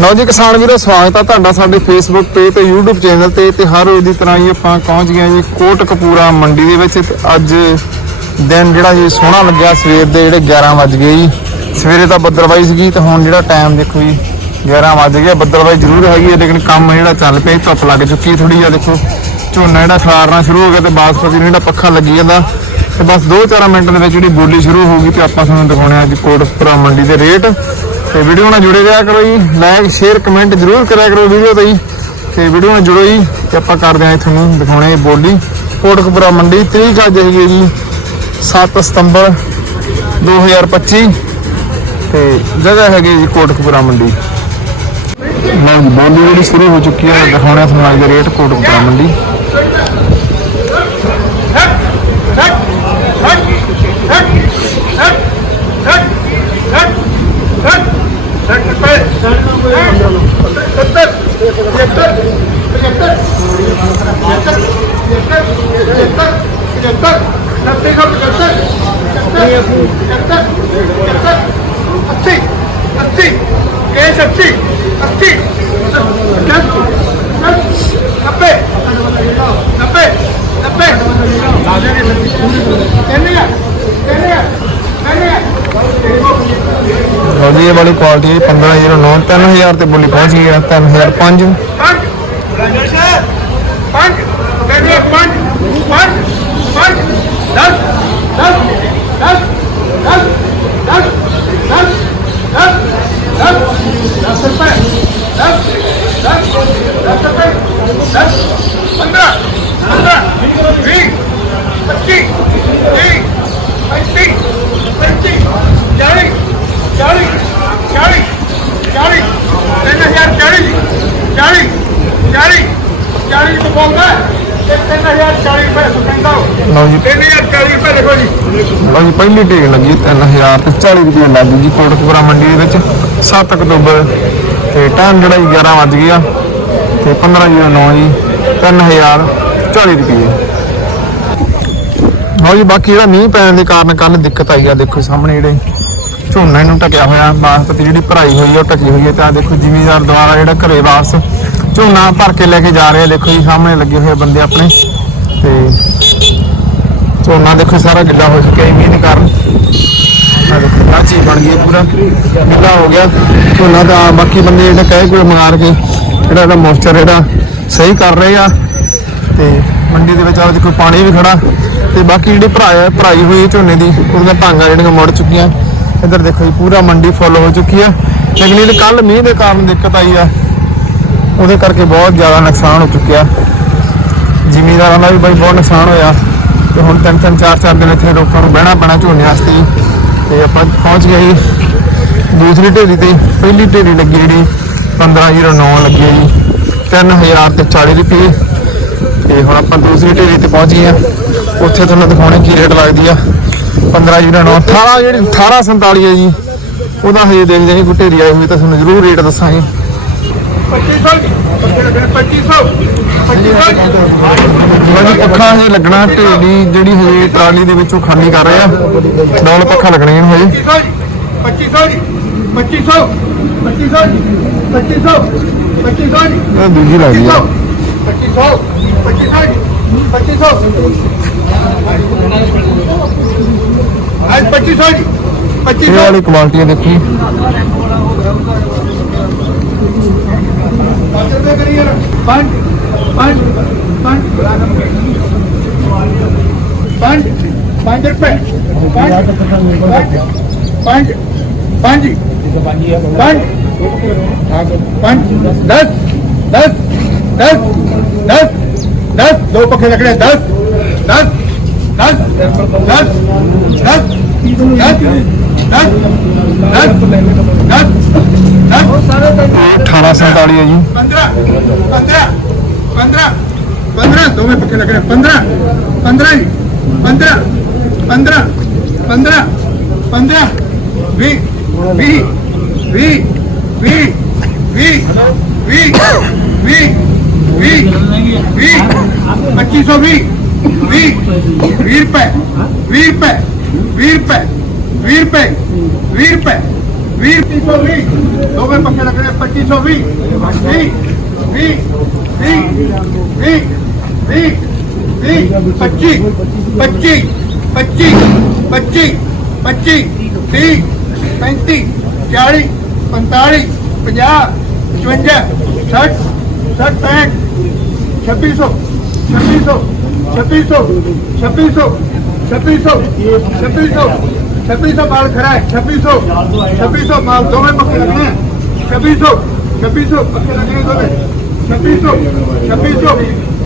ਲਓ ਜੀ ਕਿਸਾਨ ਵੀਰੋ, ਸਵਾਗਤ ਆ ਤੁਹਾਡਾ ਸਾਡੇ ਫੇਸਬੁੱਕ ਤੇ ਤੇ YouTube ਚੈਨਲ ਤੇ ਤੇ ਹਰ ਰੋਜ਼ ਦੀ ਤਰ੍ਹਾਂ ਹੀ ਆਪਾਂ ਪਹੁੰਚ ਗਏ ਜੀ ਕੋਟਕਪੂਰਾ ਮੰਡੀ ਦੇ ਵਿੱਚ ਤੇ ਅੱਜ ਦਿਨ ਜਿਹੜਾ ਜੀ ਸੋਹਣਾ ਲੱਗਿਆ, ਸਵੇਰ ਦੇ ਜਿਹੜੇ 11 ਵੱਜ ਗਏ ਜੀ। ਸਵੇਰੇ ਤਾਂ ਬੱਦਲਬਾਈ ਸੀਗੀ ਤੇ ਹੁਣ ਜਿਹੜਾ ਟਾਈਮ ਦੇਖੋ ਜੀ 11 ਵੱਜ ਗਿਆ ਬੱਦਲਬਾਈ ਜ਼ਰੂਰ ਹੈਗੀ ਹੈ ਲੇਕਿਨ ਕੰਮ ਜਿਹੜਾ ਚੱਲ ਪਿਆ ਧੁੱਪ ਲੱਗ ਚੁੱਕੀ ਥੋੜੀ ਜਿਹਾ ਦੇਖੋ, ਝੋਨਾ ਜਿਹੜਾ ਖਲਾਰਨਾ ਸ਼ੁਰੂ ਹੋ ਗਿਆ ਤੇ ਬਾਸਪਤੀ ਨੂੰ ਜਿਹੜਾ ਪੱਖਾ ਲੱਗੀ ਜਾਂਦਾ। ਤੇ ਬਸ 2-4 ਮਿੰਟ ਦੇ ਵਿੱਚ ਜਿਹੜੀ ਬੋਲੀ ਸ਼ੁਰੂ ਹੋਊਗੀ ਤੇ ਆਪਾਂ ਤੁਹਾਨੂੰ ਦਿਖਾਉਣੇ ਆ ਅੱਜ ਕੋਟਕਪੂਰਾ ਮੰਡੀ ਦੇ ਰੇਟ। ਤੇ ਵੀਡੀਓ ਨਾਲ ਜੁੜੇ ਰਿਹਾ ਕਰੋ ਜੀ। ਲਾਈਕ ਸ਼ੇਅਰ ਕਮੈਂਟ ਜ਼ਰੂਰ ਕਰਿਆ ਕਰੋ ਵੀਡੀਓ ਤੇ ਜੀ। ਤੇ ਵੀਡੀਓ ਨਾਲ ਜੁੜੋ ਜੀ। ਤੇ ਆਪਾਂ ਕਰਦੇ ਆਂ ਤੁਹਾਨੂੰ ਦਿਖਾਉਣੇ ਬੋਲੀ। ਕੋਟਕਪੁਰਾ ਮੰਡੀ, ਤਰੀਕ ਅੱਜ ਹੈਗੀ ਜੀ 7 ਸਤੰਬਰ 2025 ਤੇ ਜਗ੍ਹਾ ਹੈਗੀ ਜੀ ਕੋਟਕਪੁਰਾ ਮੰਡੀ। ਲਓ ਬੋਲੀ ਜਿਹੜੀ ਸ਼ੁਰੂ ਹੋ ਚੁੱਕੀ ਹੈ, ਦਿਖਾਉਣੇ ਆ ਤੁਹਾਨੂੰ ਅੱਜ ਦੇ ਰੇਟ ਕੋਟਕਪੁਰਾ ਮੰਡੀ। ਕਹਿੰਦੇ ਆ ਕਹਿੰਦੇ ਆ ਇਹ ਵਾਲੀ ਕੁਆਲਿਟੀ ਹੈ 15009 3000 ਤੇ ਬੋਲੀ ਪਹੁੰਚ ਗਈ ਹੈ 3005 Johnny! Johnny! ਲਓ ਜੀ। ਲਓ ਜੀ ਪਹਿਲੀ ਡੇਟ ਲੱਗੀ 3000 ਤੇ 40 ਰੁਪਏ ਲੱਗੀ ਜੀ ਕੋਟਕਪੁਰਾ ਮੰਡੀ ਦੇ ਵਿੱਚ। 7 ਅਕਤੂਬਰ ਤੇ ਟਾਈਮ ਜਿਹੜਾ 11 ਵੱਜ ਗਿਆ ਤੇ 15 ਜੀ 9 ਜੀ 3000 40 ਰੁਪਏ ਲਓ ਜੀ ਬਾਕੀ ਜਿਹੜਾ ਮੀਂਹ ਪੈਣ ਦੇ ਕਾਰਨ ਕੱਲ ਦਿੱਕਤ ਆਈ ਆ ਦੇਖੋ ਸਾਹਮਣੇ ਜਿਹੜੇ ਝੋਨਾ ਇਹਨੂੰ ਟਕਿਆ ਹੋਇਆ ਬਾਸਪਤੀ ਜਿਹੜੀ ਭਰਾਈ ਹੋਈ ਆ, ਉਹ ਟਕੀ ਹੋਈ ਹੈ ਤਾਂ ਦੇਖੋ ਜ਼ਿਮੀਦਾਰ ਦੁਆਰਾ ਜਿਹੜਾ ਘਰੇ ਵਾਪਸ ਝੋਨਾ ਭਰ ਕੇ ਲੈ ਕੇ ਜਾ ਰਹੇ ਆ। ਦੇਖੋ ਜੀ, ਸਾਹਮਣੇ ਲੱਗੇ ਹੋਏ ਬੰਦੇ ਆਪਣੇ। ਤੇ ਝੋਨਾ ਦੇਖੋ ਸਾਰਾ ਗਿੱਲਾ ਹੋ ਚੁੱਕਿਆ ਹੈ ਮੀਂਹ ਦੇ ਕਾਰਨ। ਆਹ ਦੇਖੋ, ਆਹ ਬਣ ਗਈ ਪੂਰਾ। ਗਿੱਲਾ ਹੋ ਗਿਆ। ਝੋਨਾ ਦਾ ਬਾਕੀ ਬੰਦੇ ਜਿਹੜਾ ਕਹੇ ਕੋਈ ਮਾਰ ਕੇ, ਜਿਹੜਾ ਇਹਦਾ ਮੋਇਸਚਰ ਜਿਹੜਾ ਸਹੀ ਕਰ ਰਹੇ ਆ। ਤੇ ਮੰਡੀ ਦੇ ਵਿੱਚ ਆ ਦੇਖੋ, ਪਾਣੀ ਵੀ ਖੜਾ। ਤੇ ਬਾਕੀ ਜਿਹੜੀ ਭਰਾਇਆ ਭਰਾਈ ਹੋਈ ਹੈ ਝੋਨੇ ਦੀ, ਉਹਦੀਆਂ ਭਾਂਗਾਂ ਜਿਹੜੀਆਂ ਮੁੜ ਚੁੱਕੀਆਂ। ਇੱਧਰ ਦੇਖੋ ਜੀ, ਪੂਰਾ ਮੰਡੀ ਫੁੱਲ ਹੋ ਚੁੱਕੀ ਹੈ। ਲੇਕਿਨ ਇਹ ਕੱਲ ਮੀਂਹ ਦੇ ਕਾਰਨ ਦਿੱਕਤ ਆਈ ਆ ਉਹਦੇ ਕਰਕੇ ਬਹੁਤ ਜ਼ਿਆਦਾ ਨੁਕਸਾਨ ਹੋ ਚੁੱਕਿਆ। ਜ਼ਿਮੀਦਾਰਾਂ ਦਾ ਵੀ ਬਾਈ ਬਹੁਤ ਨੁਕਸਾਨ ਹੋਇਆ। ਤੇ ਹੁਣ ਤਿੰਨ ਤਿੰਨ, ਚਾਰ ਚਾਰ ਦਿਨ ਇੱਥੇ ਲੋਕਾਂ ਨੂੰ ਬਹਿਣਾ ਪੈਣਾ ਝੋਨੇ ਵਾਸਤੇ ਹੀ। ਤੇ ਆਪਾਂ ਪਹੁੰਚ ਗਏ ਜੀ। ਦੂਸਰੀ ਢੇਰੀ ਤੇ ਪਹਿਲੀ ਢੇਰੀ ਲੱਗੀ ਜਿਹੜੀ 1509 ਲੱਗੀ ਹੈ ਜੀ। 3000 ਤੇ 40 ਰੁਪਏ। ਤੇ ਹੁਣ ਆਪਾਂ ਦੂਸਰੀ ਢੇਰੀ ਤੇ ਪਹੁੰਚ ਗਏ ਆ ਉੱਥੇ ਤੁਹਾਨੂੰ ਦਿਖਾਉਣੇ ਕੀ ਰੇਟ ਲੱਗਦੀ ਆ। 15 ਜੂਨ ਨੂੰ 18 ਜਿਹੜੀ ਹੈ ਜੀ, ਉਹਦਾ ਹਜੇ ਦੇਖਦੇ ਹਾਂ ਗੁੱਟੇ ਆਈ ਹੋਈ ਤਾਂ ਤੁਹਾਨੂੰ ਜ਼ਰੂਰ ਰੇਟ ਦੱਸਾਂਗੇ। 2500 ਪੱਖਾ ਹਜੇ ਲੱਗਣਾ ਢੇੜੀ ਜਿਹੜੀ ਹਜੇ ਟਰਾਲੀ ਦੇ ਵਿੱਚੋਂ ਖਾਲੀ ਕਰ ਰਹੇ ਆ। ਨਾਲ ਪੱਖਾ ਲੱਗਣੇ ਨੇ ਹਜੇ। 2500 ਜੀ 2500 2500 2500 2500 ਨਾ ਦੂਜੀ ਲੱਗ 2500 2500 2500 ਅੱਜ 2500 ਜੀ। 2500 ਇਹ ਵਾਲੀ ਕੁਆਲਿਟੀਆਂ ਦੇਖੀ। ਪਾਚਰ ਕਰੀ ਯਾਰ ਪੰਜ ਪੰਜ ਪੰਜ। ਪੰਜ ਪੰਜ ਰੁਪਏ। ਪੰਜ ਪੰਜ ਪੰਜ ਪੰਜ। 10 10 10 10 10 ਦੋ ਪੱਖੇ ਲੱਗਣੇ 10 10 ਕੱਟ ਕੱਟ ਕੱਟ ਕੱਟ ਕੱਟ ਕੱਟ ਕੱਟ 1847 ਹੈ ਜੀ 15 15 15 15 ਦੋਵੇਂ ਪੱਕੇ ਲੱਗ ਰਹੇ 15 15 ਜੀ 15 15 15 15 20 20 20 20 20 20 20 2520 20 ਰੁਪਏ 20 ਰੁਪਏ 20 ਰੁਪਏ 20 ਰੁਪਏ 20 ਰੁਪਏ 20 ਰੁਪਏ ਦੋਵੇਂ ਪੱਕੇ ਲੱਗਣੇ 2520 20 20 20 20 25 25 25 25 25 30 35 40 45 50 55 60 65 2600 2600 छब्बीस सौ छब्बीस सौ छब्बीस सौ छब्बीस सौ छब्बीस सौ माल खड़ा है छब्बीस सौ छब्बीस सौ माल दो में पकड़ रखना है छब्बीस सौ छब्बीस सौ पकड़ रखने दो में छब्बीस सौ छब्बीस सौ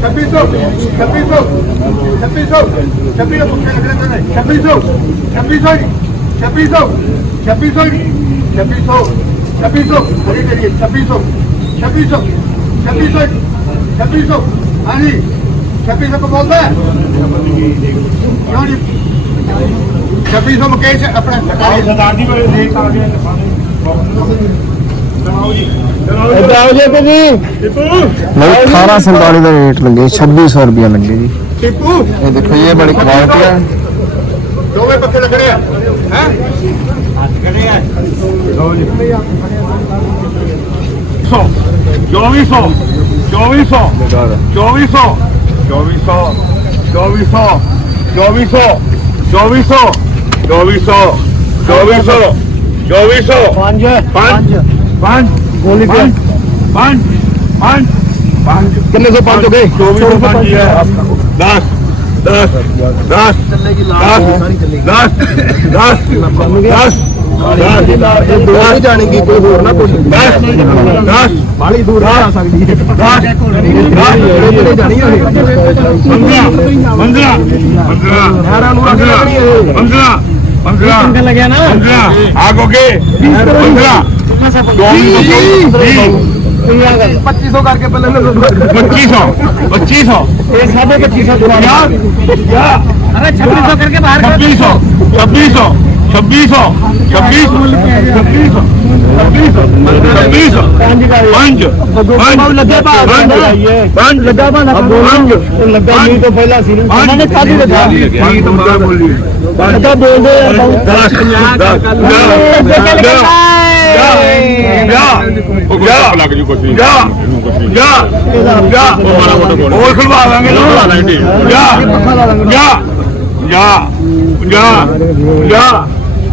छब्बीस सौ छब्बीस सौ छब्बीस सौ छब्बीस सौ पकड़ रखने दो में छब्बीस सौ छब्बीस सौ छब्बीस सौ छब्बीस सौ छब्बीस सौ छब्बीस सौ हरी करिए छब्बीस सौ छब्बीस सौ छब्बीस सौ छब्बीस सौ हाँ जी छब्बीस सौ को बोलता है छब्बीस सौ मुकेश अपना अठारह संताली का रेट लगे छब्बी सौ रुपया लगे जी। ये देखो ये बड़ी क्वालिटी है। चौबीस सौ। चौबीस सौ। चौबीस सौ। 2400 2400 2400 2400 2400 2400 2400 ਪੰਜ ਪੰਜ ਪੰਜ ਗੋਲੀ ਕੇ ਪੰਜ ਪੰਜ ਪੰਜ ਕਿੰਨੇ ਸੌ ਪੰਜ ਹੋ ਗਏ 2405 ਹੈ 10 10 10 10 10 10 10 10 ਗਾਂ ਦੀ ਦਾਰ ਇਹ ਦੋ ਹੀ ਜਾਣੇਗੀ ਕੋਈ ਹੋਰ ਨਾ ਕੁਝ ਗਾਂ ਬਾਲੀ ਦੂਰ ਨਹੀਂ ਜਾ ਸਕਦੀ ਗਾਂ ਕਿਹੜੇ ਜਾਣੀ ਹੋਏ ਬੰਦਰਾ ਬੰਦਰਾ ਬੰਦਰਾ ਨਹਿਰਾਂ ਨੂੰ ਅੱਗ ਲੱਗਣੀ ਇਹ ਬੰਦਰਾ ਬੰਦਰਾ ਬੰਦਰਾ ਲੱਗਿਆ ਨਾ ਬੰਦਰਾ ਆਗ ਹੋ ਗਏ ਬੰਦਰਾ ਜੀ 2500 ਕਰਕੇ ਪਹਿਲਾਂ 2500 2500 ਇਹ ਸਾਡੇ 2500 ਦੁਆਰਾ ਯਾ ਅਰੇ 2600 ਕਰਕੇ ਬਾਹਰ 2600 2600 2600 2600 ਲੱਗ ਜੂ ਕੁਛ ਨਹੀਂ ਜਾ ਜਾ ਜਾ ਉਹ ਮਾਰਾ ਮੋਟਾ ਕੋਲ ਹੋਰ ਖਲਵਾ ਦਾਂਗੇ ਲਾ ਲਾਂਗੇ ਜਾ ਜਾ ਜਾ ਜਾ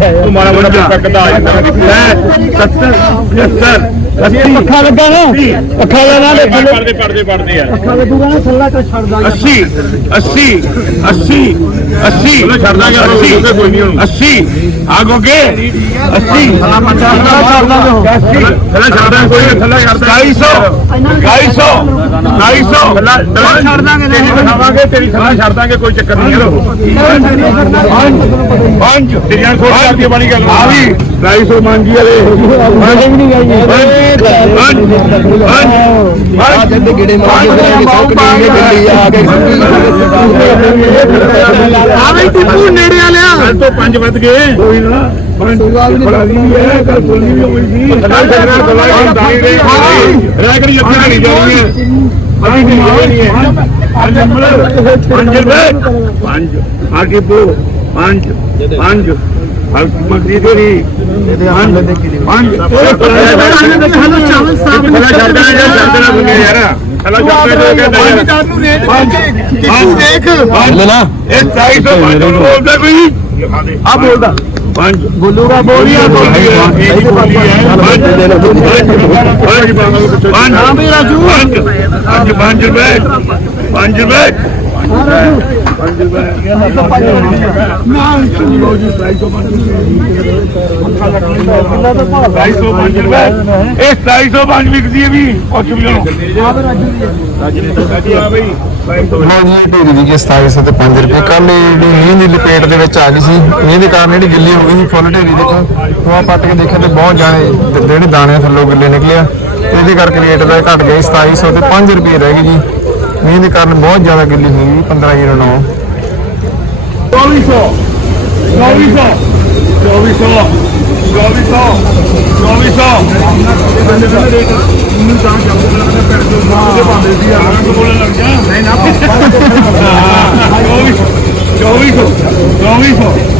तुम्हारा बड़ा पकड़ता है सत्तर सत्तर पखा लगा ना पखा लगा ना पढ़ते पढ़ते पढ़ते यार। पखा लगूगा ना सल्ला का छड़ दा। 80 80 80 80 चलो छड़ दा यार कोई नहीं 80 आगोगे? 80 सला 50 सला छड़ दा। कोई ਕੋਈ ਚੱਕਰ ਨਹੀਂ ਪੰਜ ਪੰਜ ਕਰਦੀ ਬਣੀ ਗੱਲ। ਆ ਵੀ। 250 ਮੰਗੀ ਵਾਲੇ ਮੰਗੇ ਵੀ ਨਹੀਂ ਜਾਈਏ ਹਾਂ ਜਿੰਦੇ ਗੇੜੇ ਮਾਰ ਕੇ ਸੌ ਕਟੀਏ ਦਿੱਲੀ ਆ ਕੇ ਆ ਵੀ ਟਿੱਪੂ ਨੇੜੇ ਆ ਲਿਆ। ਕੱਲ ਤੋਂ 5 ਵੱਜ ਗਏ। ਕੋਈ ਨਾ। ਰਾਇਕੜੀ ਲੱਖਾਂ ਨਹੀਂ। ਜਾਣਗੇ ਪੰਜ ਪੰਜ ਪੰਜ। ਪੰਜ। ਮਸਜਿਦ ਦੀ ਪੰਜ ਚਾਵਲ ਸਾਹਿਬ ਨੇ ਚੱਲਦਾ ਹੈ ਚੱਲਦਾ ਬੰਗੇ ਯਾਰ ਚਲੋ ਚੱਲਦਾ ਜੋ ਕਹਿੰਦਾ ਯਾਰ ਨੂੰ ਰੇਟ ਦੇਖ ਨਾ ਇਹ 450 ਬੋਲਦਾ ਕੋਈ ਆ ਬੋਲਦਾ ਪੰਜ ਬੋਲੂਗਾ ਬੋਲੀਆ ਬੋਲੀ ਪੰਜ ਹਾਂ ਵੀ ਰਾਜੂ ਪੰਜ ਪੰਜ ਰੁਪਏ ਪੰਜ ਰੁਪਏ ਪੰਜ ਰੁਪਏ ਨਾ ਲੋ ਜੀ 250 ਰੁਪਏ ਇਹ 250 ਵਿਕਦੀ ਹੈ ਵੀ ਕੁਛ ਵੀ ਲਓ ਰਾਜੀ ਢੇਰੀ ਦੀ 2700 ਤੇ 5 ਰੁਪਏ ਕੱਲ ਜਿਹੜੀ ਮੀਂਹ ਦੀ ਲਪੇਟ ਦੇ ਵਿੱਚ ਆ ਗਈ ਸੀ ਮੀਂਹ ਦੇ ਕਾਰਨ ਜਿਹੜੀ ਗਿੱਲੀ ਹੋ ਗਈ ਸੀ ਫੁੱਲ ਢੇਰੀ ਦੇਖੋ ਉਹ ਪੱਟ ਕੇ ਦੇਖਿਆ ਤੇ ਬਹੁਤ ਜਾਣੇ ਜਿਹੜੇ ਦਾਣੇ ਥੱਲੋਂ ਗਿੱਲੇ ਨਿਕਲਿਆ ਇਹਦੇ ਕਰਕੇ ਰੇਟ ਦਾ ਘਟ ਗਿਆ ਸੀ 2700 ਤੇ 5 ਰੁਪਏ ਰਹਿ ਗਏ ਜੀ। ਮੀਂਹ ਦੇ ਕਾਰਨ ਬਹੁਤ ਜ਼ਿਆਦਾ ਗਿੱਲੀ ਹੋਈ ਵੀ 1509 2400 2400 2400 2400 2400 ਬੰਦੇ ਬੰਦੇ ਰੇਟ ਨੂੰ ਤਾਂ ਜੰਮ ਲੱਗਦਾ ਪੈਰ ਤੋਂ ਮਾਰ ਪਾਉਂਦੇ ਸੀ। ਯਾਰ ਨੂੰ। ਬੋਲਣ ਲੱਗ ਗਿਆ ਨਹੀਂ ਨਾ 2400 2400 2400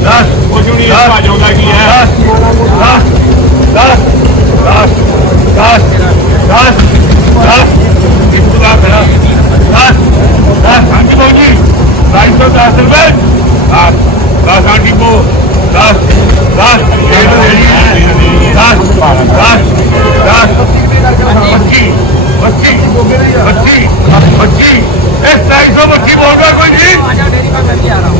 ਦੱਸ ਕੁਝ ਨਹੀਂ ਭਾਜ ਹੁੰਦਾ ਕੀ ਹੈ ਦੱਸ ਦੱਸ ਦੱਸ ਦੱਸ ਦੱਸ ਦੱਸ ਦੱਸ ਕਿੰਨੂ ਦਾ ਮੇਰਾ ਦੱਸ ਦੱਸ ਹਾਂਜੀ ਬੋਜੀ 210 ਰੁਪਏ ਦੱਸ ਦੱਸ ਹਾਂਜੀ ਬੋ ਦੱਸ ਦੱਸ ਦੱਸ ਦੱਸ ਦੱਸ ਬੱਚੀ ਬੱਚੀ ਬੱਚੀ ਬੱਚੀ ਇਹ 250 ਬੱਚੀ ਬੋਲ ਰਿਹਾ ਕੋਈ ਜੀ ਆ ਜਾ ਡੇਰੀ ਮੈਂ ਕਰ ਕੇ ਆ ਰਹਾ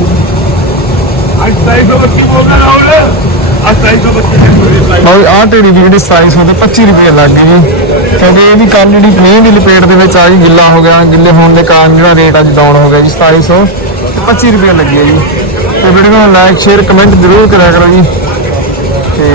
ਔਰ ਆਹ ਢੇੜੀ ਦੀ ਜਿਹੜੀ ਸਾਈਜ਼ ਹੁੰਦੀ 25 ਰੁਪਏ ਲੱਗ ਗਈ ਜੀ। ਕਿਉਂਕਿ ਇਹ ਵੀ ਕੱਲ ਜਿਹੜੀ ਮੀਂਹ ਦੀ ਲਪੇਟ ਦੇ ਵਿੱਚ ਆ ਗਈ, ਗਿੱਲਾ ਹੋ ਗਿਆ। ਗਿੱਲੇ ਹੋਣ ਦੇ ਕਾਰਨ ਜਿਹੜਾ ਰੇਟ ਅੱਜ ਡਾਊਨ ਹੋ ਗਿਆ ਜੀ 2700 ਤੇ 25 ਰੁਪਏ ਲੱਗੀ ਜੀ। ਤੇ ਵੀਡੀਓ ਨੂੰ ਲਾਈਕ ਸ਼ੇਅਰ ਕਮੈਂਟ ਜ਼ਰੂਰ ਕਰਿਆ ਕਰੋ ਜੀ। ਤੇ